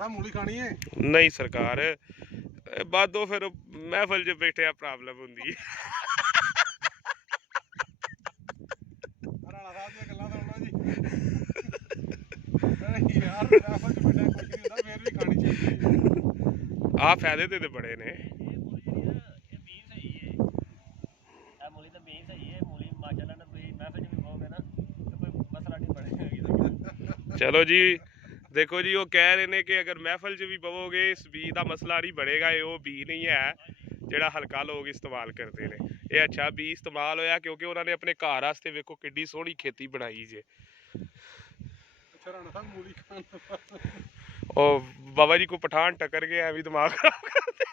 था मूली खानी है नहीं सरकार बादो फिर महफल च बैठे प्रॉब्लम होंगी राणा साहब दी गल्लां सुन लो जी यार महफल च बैठा कुछ नहीं होंदा फिर भी खानी चाहिए आ फायदे ते बड़े ने चलो जी देखो जी वो कह रहे हैं कि अगर महफल च भी बवोगे इस बी का मसला नहीं बढ़ेगा वो बी नहीं है ਜਿਹੜਾ हल्का लोग इस्तेमाल करते हैं ये अच्छा बी इस्तेमाल होया क्योंकि उन्होंने अपने घर वास्ते वेखो किड्डी सोहनी खेती बनाई जे अच्छा राणा साहब मूली खान और बाबा जी को पठान टक्कर गया है भी दिमाग खराब कर दे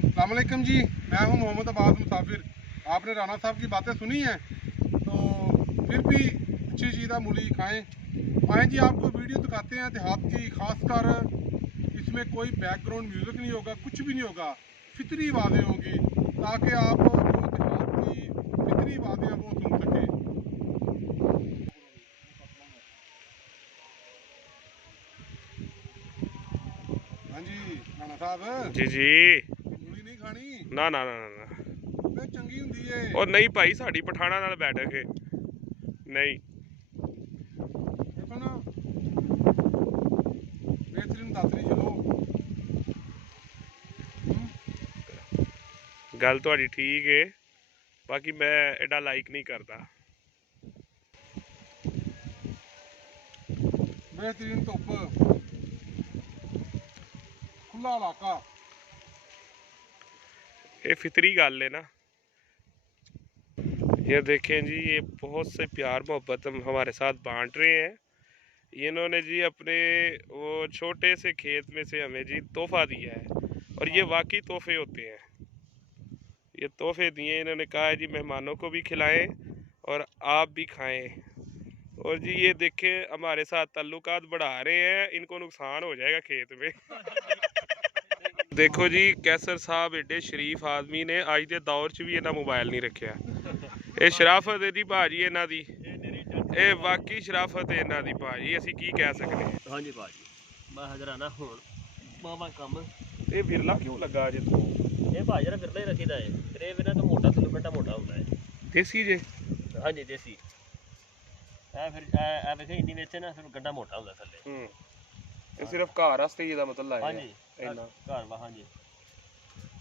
अस्सलाम वालेकुम जी मैं हूं मोहम्मद अब्बास मुसाफिर आपने राणा साहब की बातें सुनी हैं तो फिर भी अच्छी चीज़ मूली खाएं आए जी आपको वीडियो दिखाते हैं देहात की खासकर इसमें कोई बैकग्राउंड म्यूज़िक नहीं होगा कुछ भी नहीं होगा फितरी आवाज़ें होंगी ताकि आप जो देहात की फितरी आवाज़ें हैं वो सुन सकें हाँ जी राणा साहब जी जी मूली नहीं खानी ना ना ना ना वे चंगी हुंदी है और नहीं भाई साड़ी पठाना नाल बैठक है नहीं देखो ना बेहतरीन दातरी चलो गल तुहाडी ठीक है बाकी मैं एडा लाइक नहीं करता बेहतरीन धुप खुला इलाका ये फितरी गल है ना ये देखें जी ये बहुत से प्यार मोहब्बत हम हमारे साथ बांट रहे हैं इन्होंने जी अपने वो छोटे से खेत में से हमें जी तोहफा दिया है और ये वाकई तोहफे होते हैं ये तोहफे दिए इन्होंने कहा है जी मेहमानों को भी खिलाएं और आप भी खाएं और जी ये देखें हमारे साथ ताल्लुकात बढ़ा रहे हैं इनको नुकसान हो जाएगा खेत में देखो जी कैसर साहब एडे शरीफ आदमी ने अज के दौर च भी इन्ना मोबाइल नहीं रखा ये शराफत है जी भाजी इन्हां दी ये वाकई शराफत है इन्हां दी भाजी असीं की कह सकते हैं हाँ जी भाजी मैं हजराना हुण मामा कम ये विरला क्यों लगा अजे तू ये भाजी ना बिरला ही रखीदा है फिर ये बिना तो मोटा किलो घंटा मोटा होता है देसी जे हाँ जी देसी फिर वैसे इंडी वेचे ना फिर गड्ढा मोटा होता थल्ले ये सिर्फ घर वास्ते ही ਇਹਦਾ ਮਤਲਬ ਲਾਇਆ हाँ जी ਇੰਨਾ घर वा हाँ जी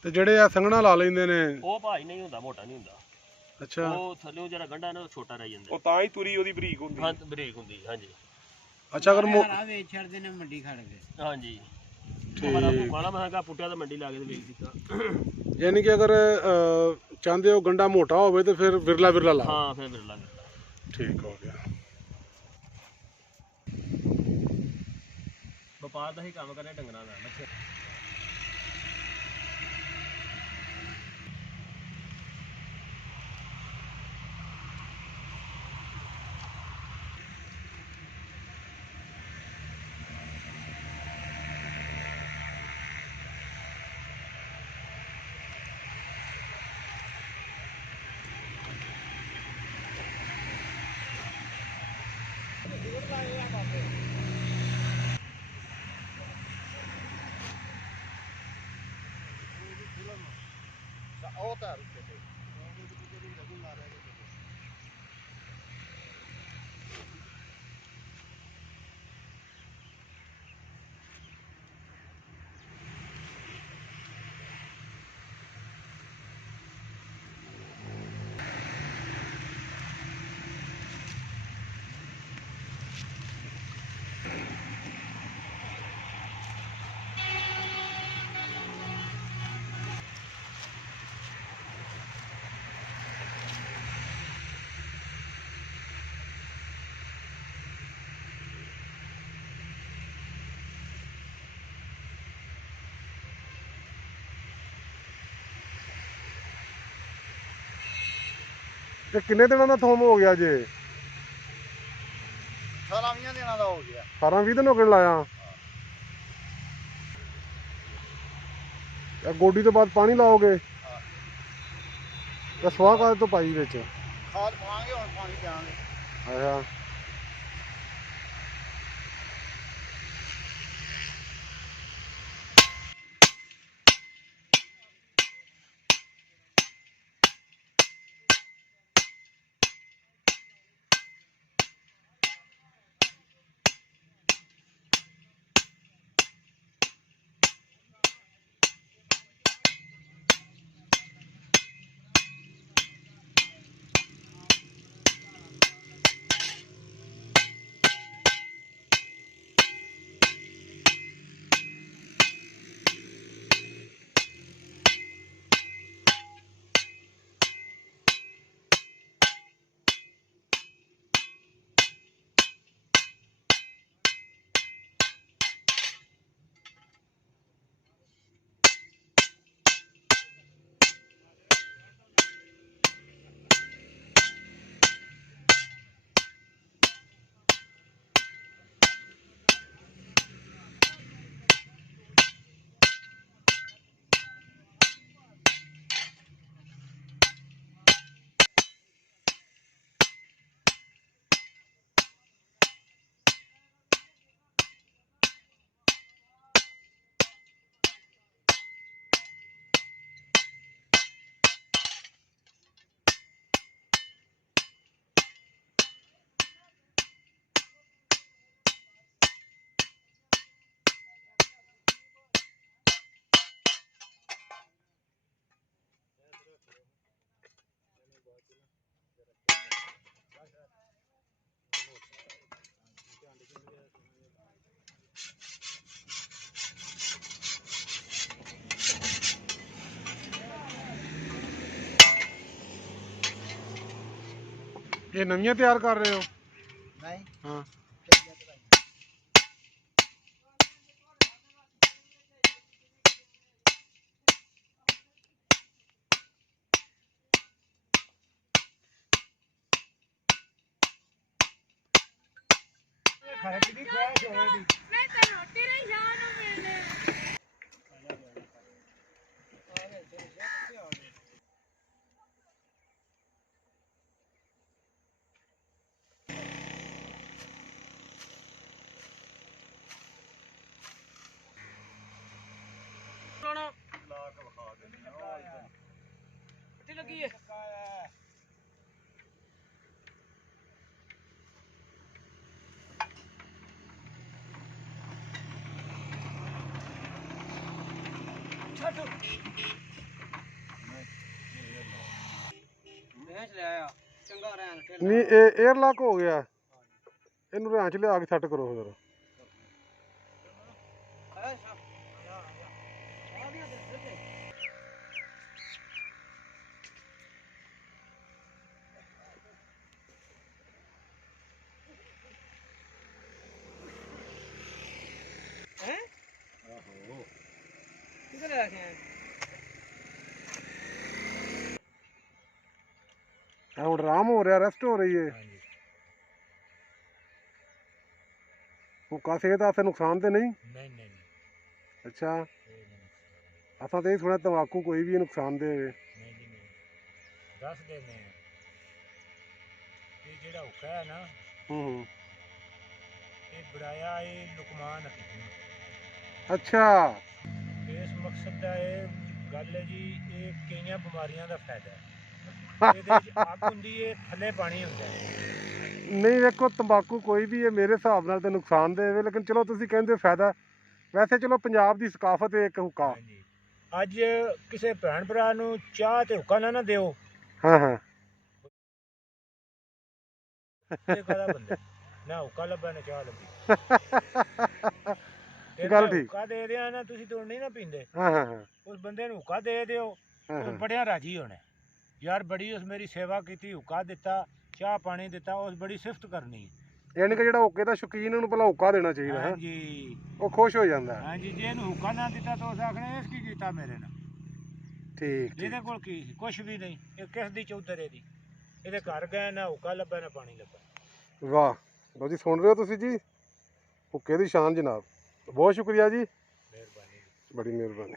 ਤੇ ਜਿਹੜੇ ਆ ਸੰਘਣਾ ਲਾ ਲੈਂਦੇ ਨੇ वो भाजी नहीं होता मोटा नहीं होता ਅੱਛਾ वो थल्ले जरा गंढा ना छोटा रह जाता ਉਹ ਤਾਂ ਹੀ ਤੁਰੀ ਉਹਦੀ ਬਰੀਕ ਹੁੰਦੀ हाँ ब्रेक होंगी हाँ जी ਅੱਛਾ ਅਗਰ ਵੇਚ ਛੱਡਦੇ ਨੇ ਮੰਡੀ ਖੜ ਕੇ हाँ जी हमारा भुखाना महंगा पुट्टिया तो मंडी ला के बेच दिता ਯਾਨੀ ਕਿ ਅਗਰ ਚਾਹੁੰਦੇ ਹੋ ਗੰਡਾ ਮੋਟਾ ਹੋਵੇ ਤੇ ਫਿਰ ਵਿਰਲਾ ਵਿਰਲਾ ਲਾ हाँ फिर बिरला ਠੀਕ ਹੋ ਗਿਆ व्यापार का ही काम करने डंगरा का बच्चे ਉਹ ਤਾਂ ਇਹ ਕਿੰਨੇ ਦਿਨਾਂ ਦਾ ਥੋਮ ਹੋ ਗਿਆ ਜੇ 18 ਦਿਨਾਂ ਦਾ ਹੋ ਗਿਆ 18-20 ਦਿਨ ਹੋ ਗਏ ਲਾਇਆ ਇਹ ਗੋਡੀ ਤੋਂ ਬਾਅਦ ਪਾਣੀ ਲਾਓਗੇ ਤੇ ਸਵਾਹ ਕਾਦ ਤੋਂ ਪਾਈ ਵਿੱਚ ਖਾਦ ਪਾਵਾਂਗੇ ਹੁਣ ਪਾਣੀ ਦਿਆਂਗੇ ਆਇਆ ਇਹ ਨਵੀਆਂ ਤਿਆਰ ਕਰ ਰਹੇ ਹੋ? ਨਹੀਂ ਹਾਂ। ਮੈਂ ਤਾਂ ਰੋਟੀ ਨਹੀਂ ਸ਼ਾਮ ਨੂੰ ਮਿਲਨੇ ਕਿੱਥੇ ਲੱਗੀ ਹੈ? ਭੈਂਸ ਲੈ ਆਇਆ ਚੰਗਾ ਰਹਿਣ ਠੇਲਾ ਨਹੀਂ ਇਹ 에ਅਰ ਲੌਕ ਹੋ ਗਿਆ, ਇਹਨੂੰ ਰਿਆਂ ਚ ਲਿਆ ਕੇ ਸੈੱਟ ਕਰੋ ਜਰਾ। ਕਿੱਥੇ ਲੈ ਕੇ ਆਏ? ਹੁਣ ਆਰਾਮ ਹੋ ਰਿਹਾ, ਰੈਸਟ ਹੋ ਰਹੀ ਹੈ। ਹੁੱਕਾ ਸਿਹਤ ਵਾਸਤੇ ਨੁਕਸਾਨ ਤੇ ਨਹੀਂ? ਨਹੀਂ ਨਹੀਂ ਅੱਛਾ, ਇਹ ਨਹੀਂ ਅਸਾਂ ਤੇ ਇਹ ਸੁਣਿਆ ਤੰਬਾਕੂ ਕੋਈ ਵੀ ਨੁਕਸਾਨ ਦੇਵੇ। ਨਹੀਂ ਜੀ ਨਹੀਂ ਦੱਸ ਦਿੰਦੇ ਆ ਇਹ ਜਿਹੜਾ ਹੁੱਕਾ ਹੈ ਨਾ ਹੂੰ। ਇਹ ਬਣਾਇਆ ਇਹ ਲੁਕਮਾਨ ਹਕੀਮ ਅੱਛਾ। ਇਸ ਮਕਸਦ ਦਾ ਇਹ ਗੱਲ ਹੈ ਜੀ, ਇਹ ਕਈਆਂ ਬਿਮਾਰੀਆਂ ਦਾ ਫਾਇਦਾ ਹੈ। ਇਹਦੇ ਵਿੱਚ ਅੱਗ ਹੁੰਦੀ ਹੈ, ਥੱਲੇ ਪਾਣੀ ਹੁੰਦਾ ਹੈ। ਨਹੀਂ ਵੇਖੋ, ਤੰਬਾਕੂ ਕੋਈ ਵੀ ਹੈ ਮੇਰੇ ਹਿਸਾਬ ਨਾਲ ਤੇ ਨੁਕਸਾਨ ਦੇਵੇ, ਲੇਕਿਨ ਚਲੋ ਤੁਸੀਂ ਕਹਿੰਦੇ ਫਾਇਦਾ। ਵੈਸੇ ਚਲੋ ਪੰਜਾਬ ਦੀ ਸਕਾਫਤ ਹੈ ਇੱਕ ਹੁੱਕਾ। ਹਾਂਜੀ ਅੱਜ ਕਿਸੇ ਭੈਣ ਭਰਾ ਨੂੰ ਚਾਹ ਤੇ ਹੁੱਕਾ ਨਾ ਦਿਓ, ਹਾਂ ਹਾਂ। ਇਹ ਕਾਹਦਾ ਬੰਦਾ ਨਾ ਹੁੱਕਾ ਲੱਭਾ ਨਾ ਚਾਹ ਲੱਭੀ। ਗੱਲ ਠੀਕ। ਹੁੱਕਾ ਦੇ ਦਿਆਂ ਨਾ ਤੁਸੀਂ ਤੋਂ ਨਹੀਂ ਨਾ ਪੀਂਦੇ, ਹਾਂ ਹਾਂ ਹਾਂ ਉਸ ਬੰਦੇ ਨੂੰ ਹੁੱਕਾ ਦੇ ਦਿਓ, ਹਾਂ, ਉਹ ਹਾਂ। ਬੜਿਆ ਰਾਜੀ ਹੋਣਾ ਯਾਰ, ਬੜੀ ਉਸ ਮੇਰੀ ਸੇਵਾ ਕੀਤੀ, ਹੁੱਕਾ ਦਿੱਤਾ, ਚਾਹ ਪਾਣੀ ਦਿੱਤਾ, ਉਸ ਬੜੀ ਸਿਫਤ ਕਰਨੀ। ਯਾਨੀ ਕਿ ਜਿਹੜਾ ਹੁੱਕੇ ਦਾ ਸ਼ੌਕੀਨ ਉਹਨੂੰ ਪਹਿਲਾਂ ਹੁੱਕਾ ਦੇਣਾ ਚਾਹੀਦਾ ਹੈ, ਹਾਂਜੀ ਉਹ ਖੁਸ਼ ਹੋ ਜਾਂਦਾ ਹੈ। ਹਾਂਜੀ, ਜੇ ਇਹਨੂੰ ਹੁੱਕਾ ਨਾ ਦਿੱਤਾ ਤਾਂ ਉਸ ਆਖਣਾ ਇਸ ਕੀ ਕੀਤਾ ਮੇਰੇ ਨਾਲ। ਠੀਕ ਠੀਕ। ਇਹਦੇ ਕੋਲ ਕੀ ਸੀ? ਕੁਛ ਵੀ ਨਹੀਂ। ਇਹ ਕਿਸ ਦੀ ਚੌਧਰ ਇਹਦੀ? ਇਹਦੇ ਘਰ ਗਏ ਨਾ ਹੁੱਕਾ ਲੱਭਾ ਨਾ ਪਾਣੀ ਲੱਭਾ। ਵਾਹ ਲਓ ਜੀ, ਸੁਣ ਰਹੇ ਹੋ ਤੁਸੀਂ ਜੀ, ਹੁੱਕੇ ਦੀ ਸ਼ਾਨ ਜਨਾਬ। ਬਹੁਤ ਸ਼ੁਕਰੀਆ ਜੀ, ਮਿਹਰਬਾਨੀ। ਬੜੀ ਮਿਹਰਬਾਨੀ।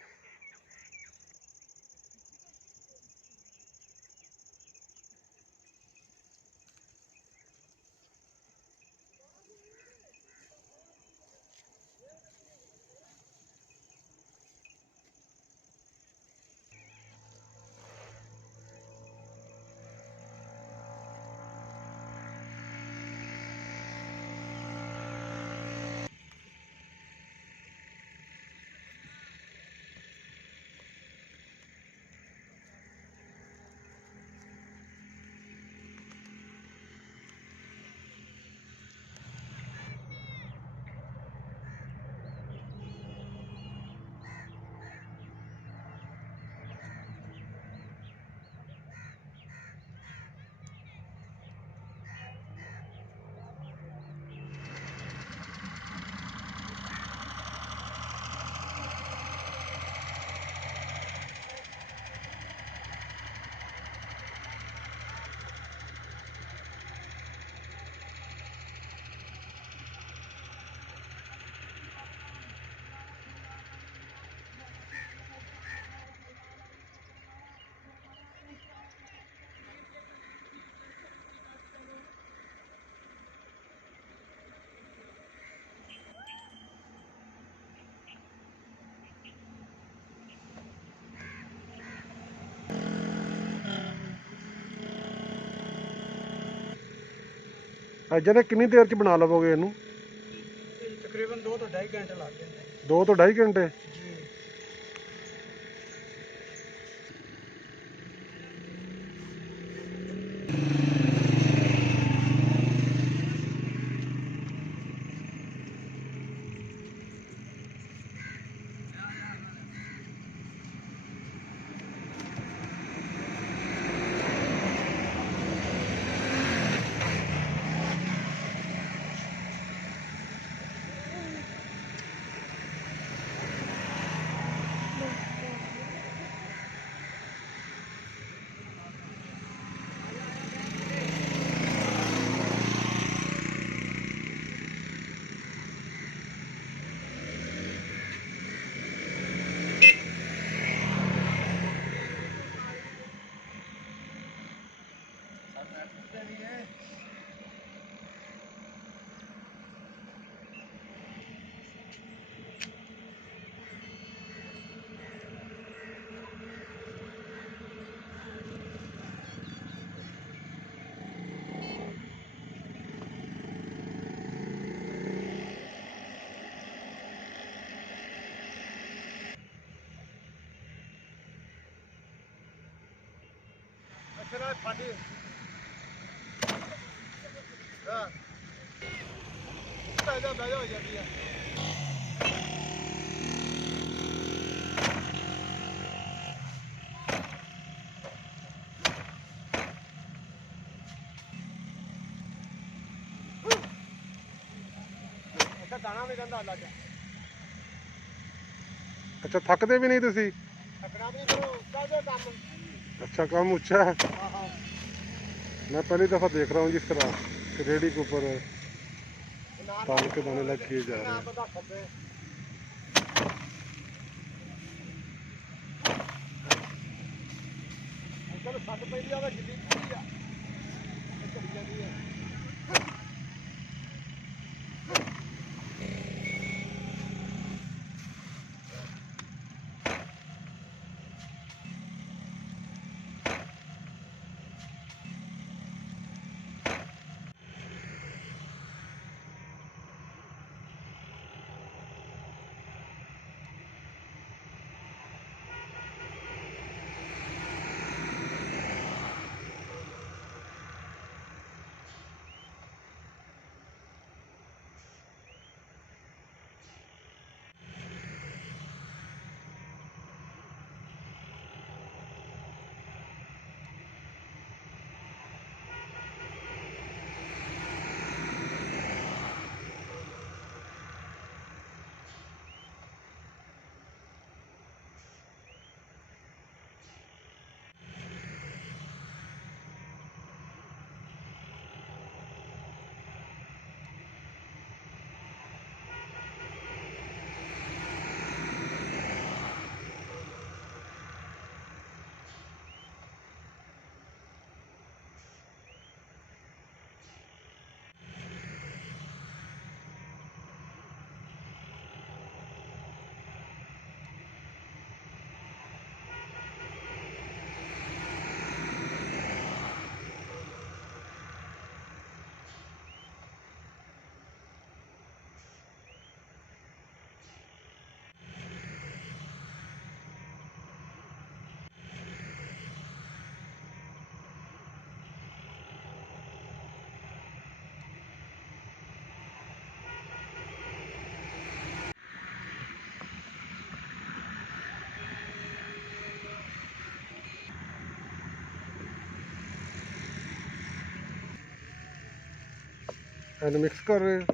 ਅਜੇ ਕਿੰਨੀ ਦੇਰ ਚ ਬਣਾ ਲਵੋਗੇ ਇਹਨੂੰ? ਤਕਰੀਬਨ 2 ਤੋਂ 2.5 ਘੰਟੇ ਲੱਗ ਜਾਂਦੇ 2 ਤੋਂ 2.5 ਘੰਟੇ। ਜੀ। ਅੱਛਾ ਫਾਡੀ ਹਾਂ ਬਹਿ ਜਾ ਹੋ ਜਾਂਦੀ ਆ ਅੱਛਾ ਦਾਣਾ ਵੀ ਗੰਦਾ ਲੱਗ ਗਿਆ ਅੱਛਾ ਥੱਕਦੇ ਵੀ ਨਹੀਂ ਤੁਸੀਂ ਥੱਕਣਾ ਵੀ ਨਹੀਂ ਕਰੋ ਕਾਹਦੇ ਕੰਮ अच्छा काम ऊंचा है मैं पहली दफ़ा देख रहा हूँ जिस तरह कि रेडी के ऊपर ताल के दाने लग किए जा रहे हैं एंड मिक्स कर रहे हैं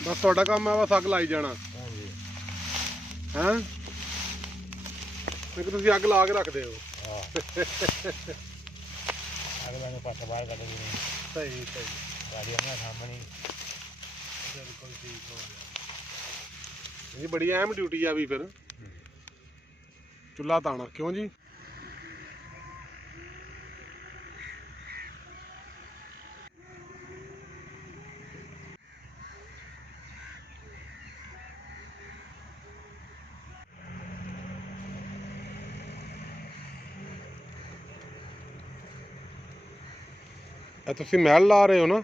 बस ਤੁਹਾਡਾ ਕੰਮ ਹੈ ਬਸ ਅੱਗ ਲਾਈ ਜਾਣਾ ਹਾਂਜੀ ਹੈ ਕਿ ਤੁਸੀਂ ਅੱਗ ਲਾ ਕੇ ਰੱਖਦੇ ਹੋ ਹਾਂ ਅਗਲਾ ਨੂੰ ਪਾਸਾ ਬਾਹਰ ਕੱਢ ਦਿੰਦੇ ਸਹੀ ਸਹੀ ਗਾੜੀ ਉਹਨਾਂ ਸਾਹਮਣੇ ਬਿਲਕੁਲ ਠੀਕ ਹੋ ਗਿਆ ਇਹ ਬੜੀ ਅਹਿਮ ਡਿਊਟੀ ਆ ਵੀ ਫਿਰ ਚੁੱਲ੍ਹਾ ਤਾਣਾ ਕਿਉਂ ਜੀ ਇਹ ਤੁਸੀਂ ਮਹਿਲ ਲਾ ਰਹੇ ਹੋ ਨਾ?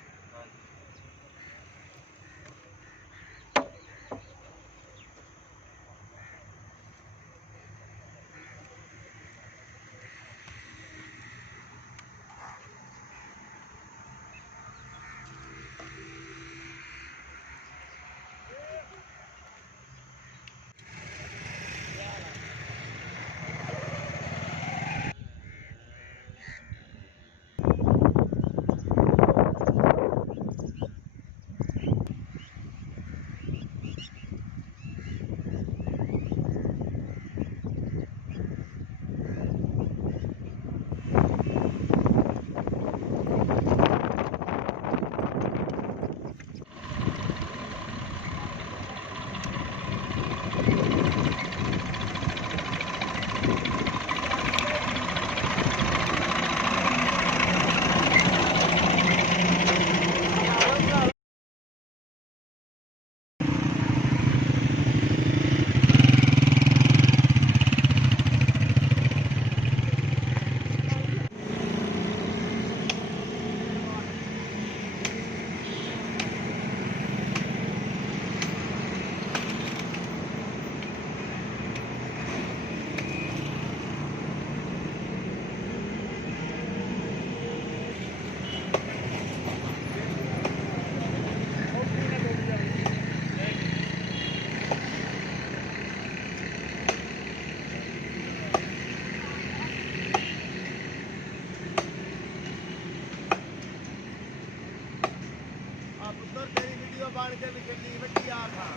तेरी वीडियो बांध के भी चली बच्ची आ था।